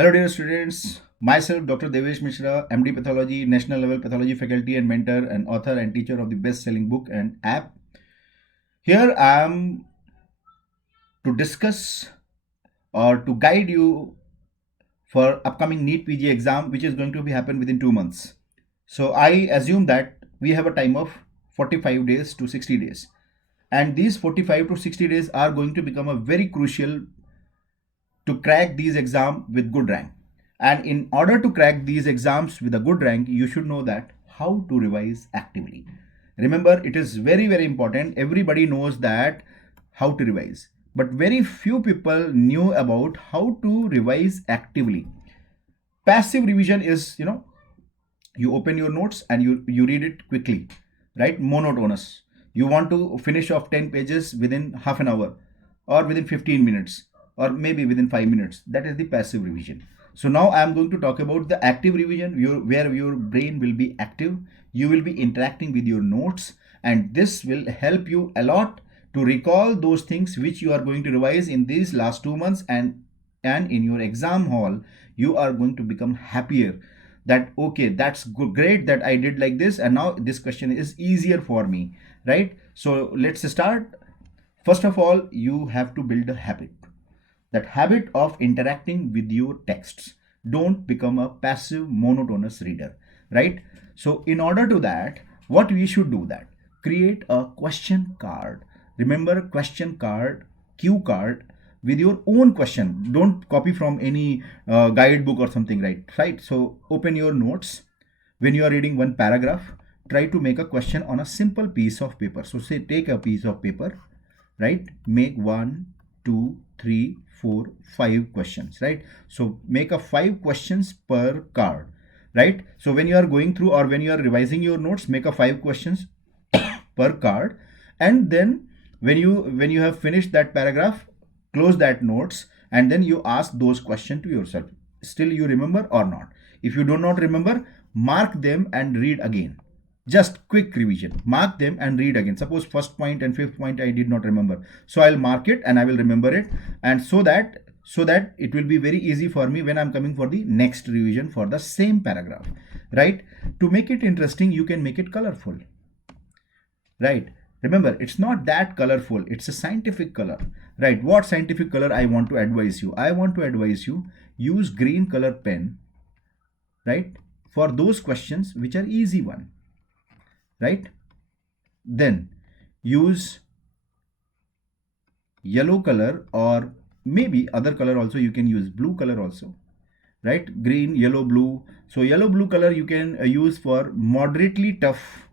Hello, dear students. Myself, Dr. Devesh Mishra, MD Pathology, National Level Pathology Faculty and Mentor, and author and teacher of the best-selling book and app. Here I am to discuss or to guide you for upcoming NEET PG exam, which is going to be happen within 2 months. So I assume that we have a time of 45 days to 60 days, and these 45 to 60 days are going to become a very crucial to crack these exams with good rank. And in order to crack these exams with a good rank, you should know that how to revise actively. Remember, it is very, very important. Everybody knows that how to revise, but very few people knew about how to revise actively. Passive revision is, you open your notes and you read it quickly, right? Monotonous. You want to finish off 10 pages within half an hour or within 15 minutes or maybe within 5 minutes. That is the passive revision. So now I am going to talk about the active revision, where your brain will be active. You will be interacting with your notes, and this will help you a lot to recall those things which you are going to revise in these last 2 months, and in your exam hall you are going to become happier that okay, that's good, great that I did like this, and now this question is easier for me, right? So let's start. First of all, you have to build a habit, that habit of interacting with your texts. Don't become a passive monotonous reader, right? So in order to that, what we should do, that create a question card. Remember, question card, cue card, with your own question. Don't copy from any guidebook or something, right? So open your notes. When you are reading one paragraph, try to make a question on a simple piece of paper. So say, take a piece of paper, right? Make 1, 2, 3, 4, 5 questions, right? So make a 5 questions per card, right? So when you are going through or when you are revising your notes, make a 5 questions per card, and then when you have finished that paragraph, close that notes, and then you ask those questions to yourself. Still you remember or not? If you do not remember, mark them and read again. Just quick revision, mark them and read again. Suppose first point and fifth point I did not remember, so I'll mark it and I will remember it, and so that it will be very easy for me when I'm coming for the next revision for the same paragraph, right? To make it interesting, you can make it colorful, right? Remember, it's not that colorful, it's a scientific color, right? What scientific color I want to advise you? I want to advise you, use green color pen, right, for those questions which are easy one, right? Then use yellow color, or maybe other color also. You can use blue color also, right? Green, yellow, blue. So yellow, blue color you can use for moderately tough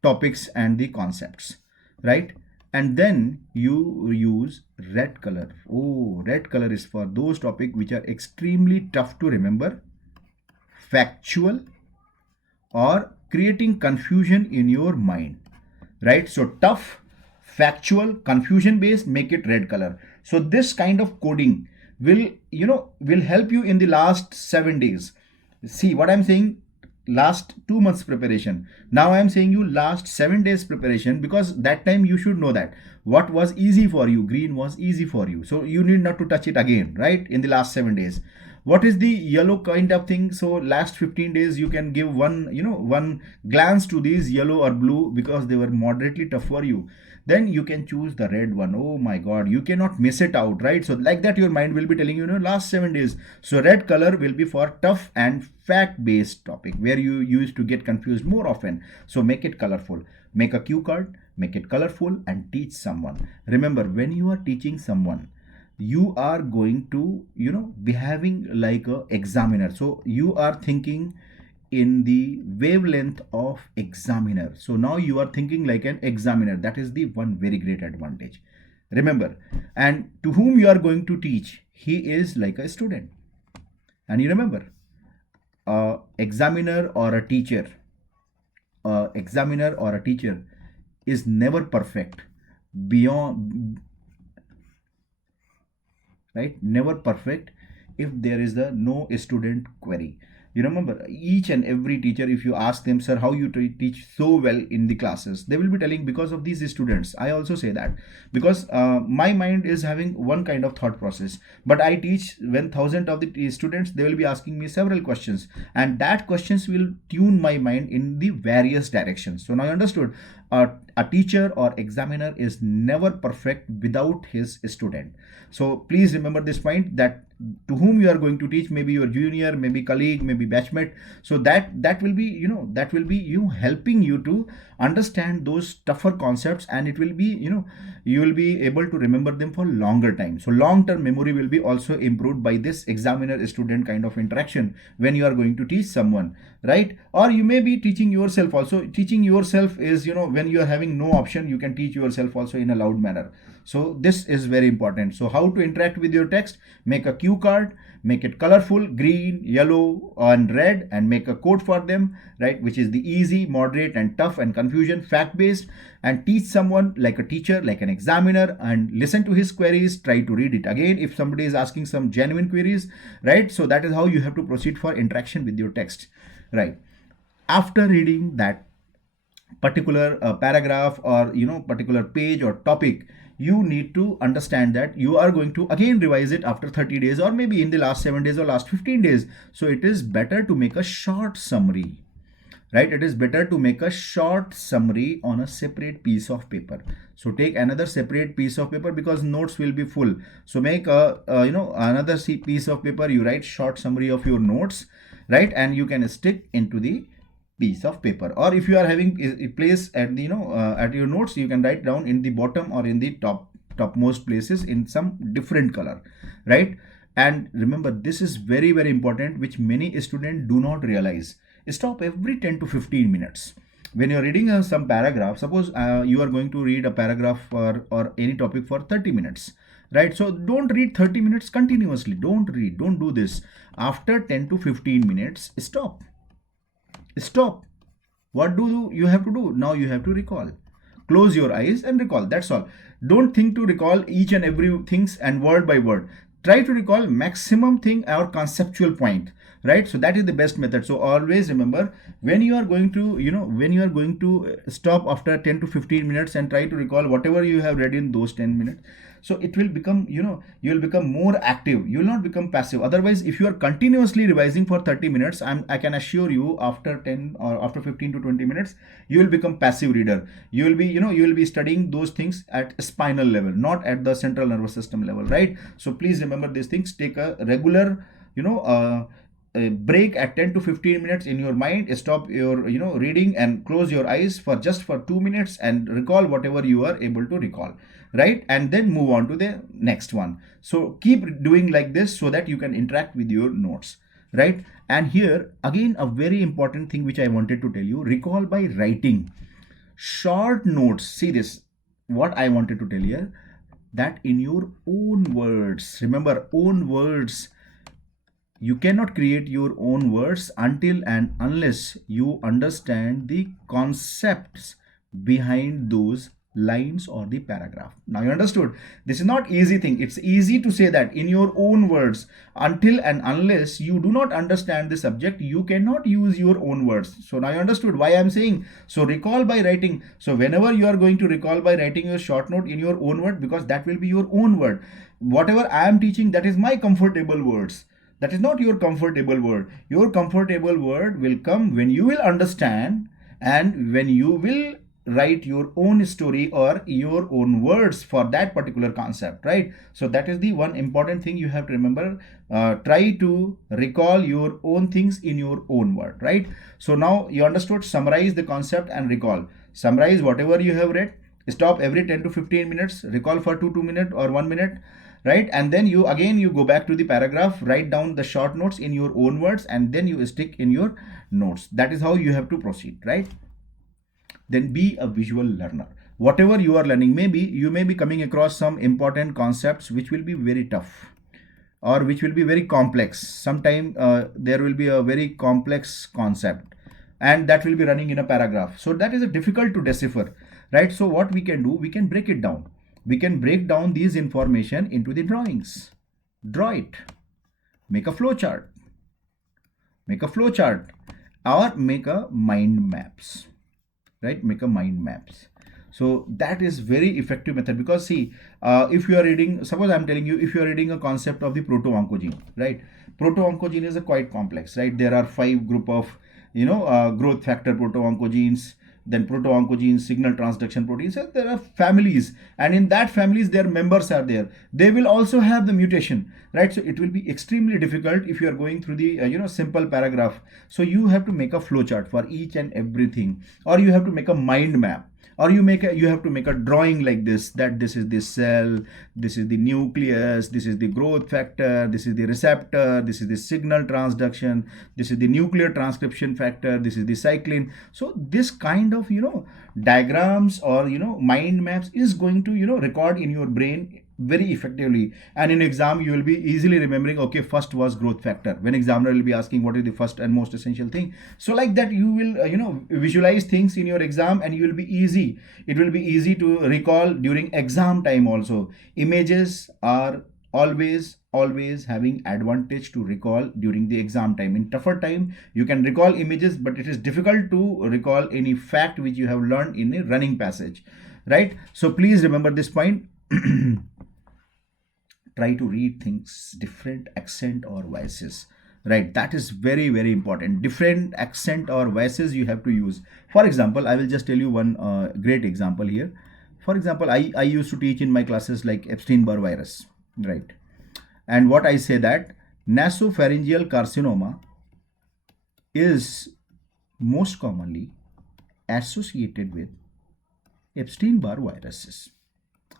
topics and the concepts, right? And then you use red color. Oh, red color is for those topics which are extremely tough to remember, factual, or creating confusion in your mind, right? So tough, factual, confusion based, make it red color. So this kind of coding will help you in the last 7 days. See what I'm saying? Last 2 months preparation. Now I am saying you last 7 days preparation, because that time you should know that what was easy for you, green was easy for you, so you need not to touch it again, right? In the last 7 days, what is the yellow kind of thing? So last 15 days you can give one glance to these yellow or blue, because they were moderately tough for you. Then you can choose the red one. Oh my god, you cannot miss it out, right? So like that your mind will be telling last 7 days. So red color will be for tough and fact based topic, where you used to get confused more often. So make it colorful, make a cue card, make it colorful, and teach someone. Remember, when you are teaching someone, you are going to behaving like a examiner. So you are thinking in the wavelength of examiner. So now you are thinking like an examiner. That is the one very great advantage. Remember, and to whom you are going to teach, he is like a student. And you remember, a examiner or a teacher, is never perfect, beyond, right? Never perfect if there is a no student query. You remember, each and every teacher, if you ask them, sir, how you teach so well in the classes, they will be telling, because of these students. I also say that, because my mind is having one kind of thought process, but I teach when thousands of the students, they will be asking me several questions, and that questions will tune my mind in the various directions. So now I understood, a teacher or examiner is never perfect without his student. So please remember this point, that to whom you are going to teach, maybe your junior, maybe colleague, maybe batchmate. So that will be, that will be you helping you to understand those tougher concepts, and it will be, you will be able to remember them for longer time. So long term memory will be also improved by this examiner student kind of interaction when you are going to teach someone, right? Or you may be teaching yourself also. Teaching yourself is, when you are having no option, you can teach yourself also in a loud manner. So this is very important. So how to interact with your text? Make a cue card, make it colorful, green, yellow, and red, and make a code for them, right? Which is the easy, moderate, and tough, and confusion, fact-based, and teach someone like a teacher, like an examiner, and listen to his queries, try to read it again if somebody is asking some genuine queries, right? So that is how you have to proceed for interaction with your text, right? After reading that particular paragraph, or particular page or topic, you need to understand that you are going to again revise it after 30 days, or maybe in the last 7 days or last 15 days. So it is better to make a short summary, right? It is better to make a short summary on a separate piece of paper. So take another separate piece of paper, because notes will be full. So make another piece of paper, you write short summary of your notes, right? And you can stick into the piece of paper. Or if you are having a place at the at your notes, you can write down in the bottom or in the topmost places in some different color, right? And remember, this is very, very important, which many students do not realize. Stop every 10 to 15 minutes when you're reading some paragraph. Suppose you are going to read a paragraph or any topic for 30 minutes, right? So don't read 30 minutes continuously. Don't do this. After 10 to 15 minutes, stop. What do you have to do? Now you have to recall. Close your eyes and recall. That's all. Don't think to recall each and every things and word by word. Try to recall maximum thing or conceptual point, right? So that is the best method. So always remember, when you are going to stop after 10 to 15 minutes and try to recall whatever you have read in those 10 minutes, so it will become, you will become more active. You will not become passive. Otherwise, if you are continuously revising for 30 minutes, I can assure you, after 10 or after 15 to 20 minutes, you will become passive reader. You will be, you will be studying those things at spinal level, not at the central nervous system level, right? So please remember these things. Take a regular, a break at 10 to 15 minutes in your mind. Stop your reading and close your eyes for just for 2 minutes and recall whatever you are able to recall, right? And then move on to the next one. So keep doing like this so that you can interact with your notes, right? And here again, a very important thing which I wanted to tell you: recall by writing short notes. See this, what I wanted to tell you, that in your own words. Remember, own words. You cannot create your own words until and unless you understand the concepts behind those lines or the paragraph. Now you understood. This is not easy thing. It's easy to say that in your own words. Until and unless you do not understand the subject, you cannot use your own words. So now you understood why I'm saying. So recall by writing. So whenever you are going to recall by writing your short note in your own word, because that will be your own word. Whatever I am teaching, that is my comfortable words. That is not your comfortable word. Your comfortable word will come when you will understand and when you will write your own story or your own words for that particular concept, right? So that is the one important thing you have to remember. Try to recall your own things in your own word, right? So now you understood. Summarize the concept and recall. Summarize whatever you have read. Stop every 10 to 15 minutes. Recall for 2 minutes or 1 minute, right? And then you go back to the paragraph, write down the short notes in your own words, and then you stick in your notes. That is how you have to proceed, right? Then be a visual learner. Whatever you are learning, maybe you may be coming across some important concepts which will be very tough or which will be very complex. Sometime there will be a very complex concept and that will be running in a paragraph. So that is difficult to decipher, right? So what we can do, we can break it down. We can break down these information into the drawings. Draw it. Make a flow chart. make a flow chart, or make a mind maps, right? Make a mind maps. So that is very effective method, because see, if you are reading, suppose I'm telling you, if you are reading a concept of the proto-oncogene, right? Proto-oncogene is a quite complex, right? There are 5 group of, growth factor proto-oncogenes, then proto-oncogenes, signal transduction proteins. So there are families, and in that families their members are there. They will also have the mutation, right? So it will be extremely difficult if you are going through the simple paragraph. So you have to make a flow chart for each and everything, or you have to make a mind map, or you have to make a drawing like this, that this is the cell, this is the nucleus, this is the growth factor, this is the receptor, this is the signal transduction, this is the nuclear transcription factor, this is the cyclin. So this kind of diagrams or mind maps is going to record in your brain very effectively, and in exam you will be easily remembering, okay, first was growth factor, when examiner will be asking what is the first and most essential thing. So like that you will visualize things in your exam, and you will be easy, it will be easy to recall during exam time also. Images are always having advantage to recall during the exam time. In tougher time you can recall images, but it is difficult to recall any fact which you have learned in a running passage, right? So please remember this point. Try to read things different accent or voices, right? That is very, very important. Different accent or voices you have to use. For example, I will just tell you one great example here. For example, I used to teach in my classes like Epstein-Barr virus, right? And what I say that nasopharyngeal carcinoma is most commonly associated with Epstein-Barr viruses.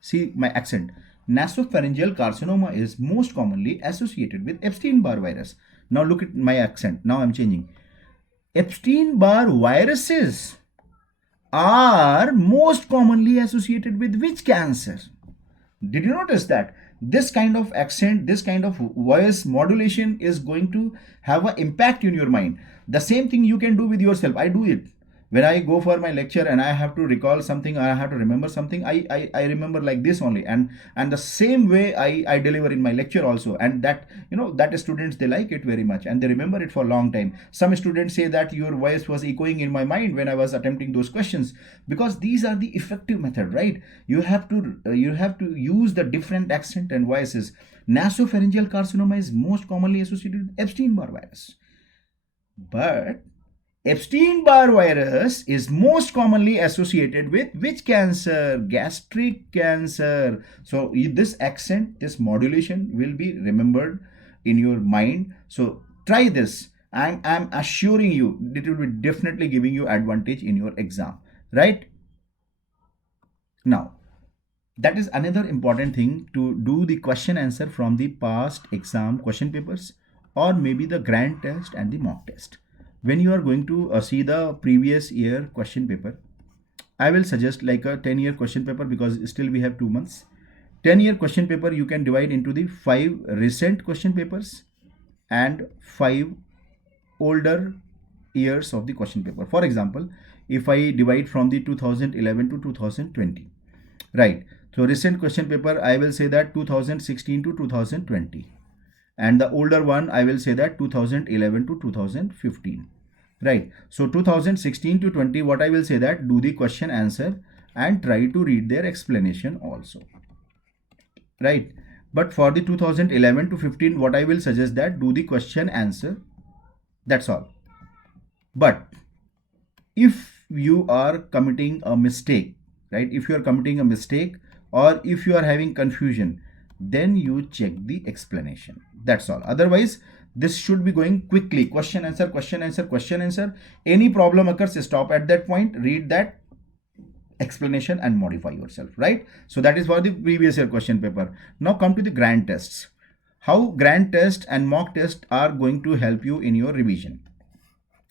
See my accent. Nasopharyngeal carcinoma is most commonly associated with Epstein-Barr virus. Now look at my accent. Now I'm changing. Epstein-Barr viruses are most commonly associated with which cancer? Did you notice that? This kind of accent, this kind of voice modulation is going to have an impact in your mind. The same thing you can do with yourself. I do it. When I go for my lecture and I have to recall something, I have to remember something, I remember like this only, and the same way I deliver in my lecture also, and that that students, they like it very much and they remember it for a long time. Some students say that your voice was echoing in my mind when I was attempting those questions, because these are the effective method, right? You have to use the different accent and voices. Nasopharyngeal carcinoma is most commonly associated with Epstein-Barr virus, but Epstein-Barr virus is most commonly associated with which cancer? Gastric cancer. So this accent, this modulation will be remembered in your mind. So try this. I'm assuring you it will be definitely giving you advantage in your exam, right? Now, that is another important thing, to do the question answer from the past exam question papers, or maybe the grand test and the mock test. When you are going to see the previous year question paper, I will suggest like a 10-year question paper, because still we have 2 months. 10-year question paper you can divide into the 5 recent question papers and 5 older years of the question paper. For example, if I divide from the 2011 to 2020, right? So recent question paper, I will say that 2016 to 2020. And the older one, I will say that 2011 to 2015, right? So 2016 to 20, what I will say that do the question answer and try to read their explanation also, right? But for the 2011 to 15, what I will suggest that do the question answer, that's all. But if you are committing a mistake, right? If you are committing a mistake, or if you are having confusion, then you check the explanation. That's all. Otherwise, this should be going quickly. Question answer, question answer, question answer. Any problem occurs, stop at that point, read that explanation and modify yourself, right? So that is for the previous year question paper. Now come to the grand tests. How grand test and mock test are going to help you in your revision.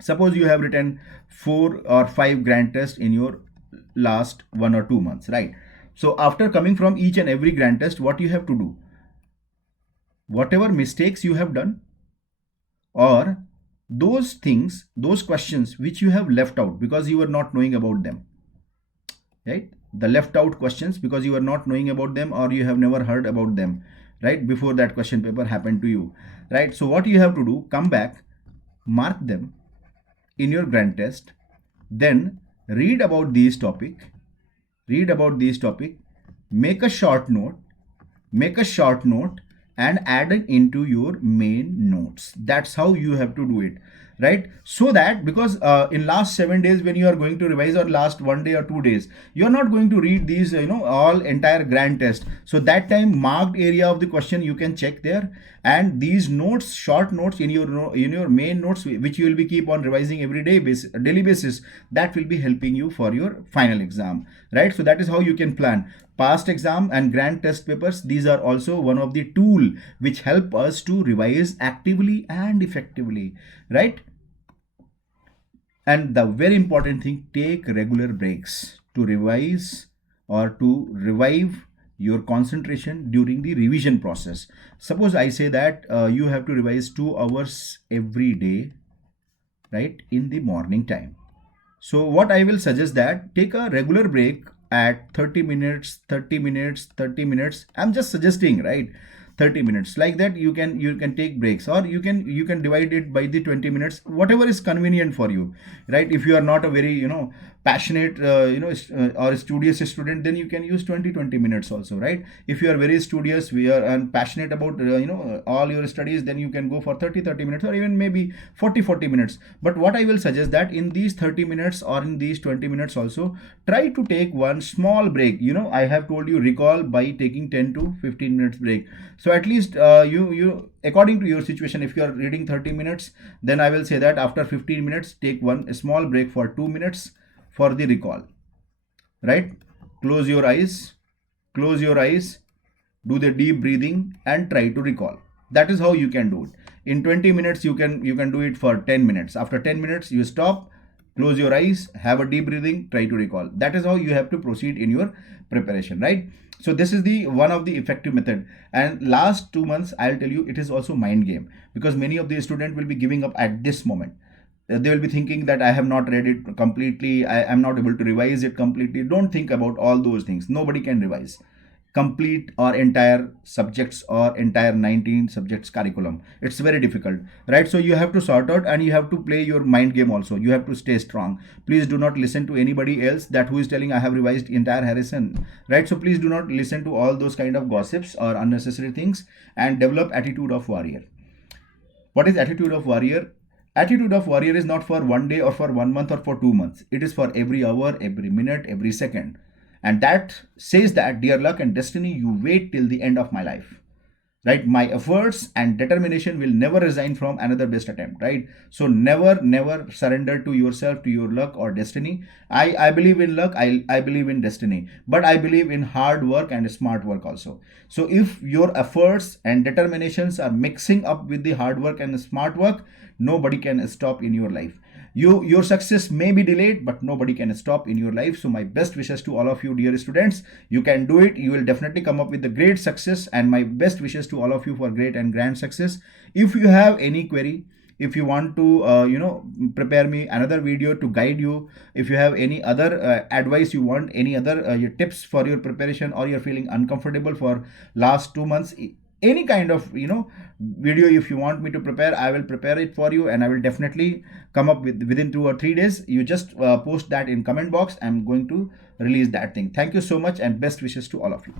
Suppose you have written 4 or 5 grand tests in your last 1 or 2 months, right? So after coming from each and every grand test, what you have to do? Whatever mistakes you have done, or those things, those questions which you have left out because you were not knowing about them, right? The left out questions because you are not knowing about them, or you have never heard about them, right? Before that question paper happened to you, right? So what you have to do, come back, mark them in your grand test, then read about these topic, make a short note, and add it into your main notes. That's how you have to do it, right? So that, because in last 7 days when you are going to revise, or last 1 day or 2 days, you are not going to read these all entire grand test. So that time marked area of the question you can check there, and these notes, short notes in your main notes, which you will be keep on revising every day daily basis, that will be helping you for your final exam, right? So that is how you can plan. Past exam and grand test papers, these are also one of the tool which help us to revise actively and effectively, right? And the very important thing, take regular breaks to revise or to revive your concentration during the revision process. Suppose I say that you have to revise 2 hours every day, right, in the morning time. So what I will suggest, that take a regular break at 30 minutes, 30 minutes, 30 minutes. I'm just suggesting, right? 30 minutes, like that. You can take breaks, or you can divide it by the 20 minutes, whatever is convenient for you, right? If you are not a very passionate or studious student, then you can use 20 minutes also, right? If you are very studious, and passionate about all your studies, then you can go for 30 minutes, or even maybe 40 minutes. But what I will suggest, that in these 30 minutes or in these 20 minutes also, try to take one small break. I have told you, recall by taking 10 to 15 minutes break. So at least you according to your situation, if you are reading 30 minutes, then I will say that after 15 minutes, take one small break for 2 minutes for the recall, right? Close your eyes, do the deep breathing, and try to recall. That is how you can do it. In 20 minutes, you can do it for 10 minutes. After 10 minutes, you stop, close your eyes, have a deep breathing, try to recall. That is how you have to proceed in your preparation, right? So this is the one of the effective method. And last 2 months, I'll tell you, it is also mind game, because many of the students will be giving up at this moment. They will be thinking that I have not read it completely, I am not able to revise it completely. Don't think about all those things. Nobody can revise complete or entire subjects or entire 19 subjects curriculum. It's very difficult, right? So you have to sort out, and you have to play your mind game also. You have to stay strong. Please do not listen to anybody else that who is telling I have revised entire Harrison, right? So please do not listen to all those kind of gossips or unnecessary things, and develop attitude of warrior. What is attitude of warrior? Attitude of warrior is not for 1 day or for 1 month or for 2 months. It is for every hour, every minute, every second. And that says that, dear luck and destiny, you wait till the end of my life, right? My efforts and determination will never resign from another best attempt, right? So never surrender to yourself, to your luck or destiny. I believe in luck, I believe in destiny, but I believe in hard work and smart work also. So if your efforts and determinations are mixing up with the hard work and smart work, nobody can stop in your life. Your success may be delayed, but nobody can stop in your life. So my best wishes to all of you, dear students. You can do it. You will definitely come up with the great success, and my best wishes to all of you for great and grand success. If you have any query, if you want to prepare me another video to guide you, if you have any other advice, you want any other your tips for your preparation, or you're feeling uncomfortable for last 2 months, any kind of video, if you want me to prepare, I will prepare it for you, and I will definitely come up with within 2 or 3 days. You just post that in comment box. I'm going to release that thing. Thank you so much, and best wishes to all of you.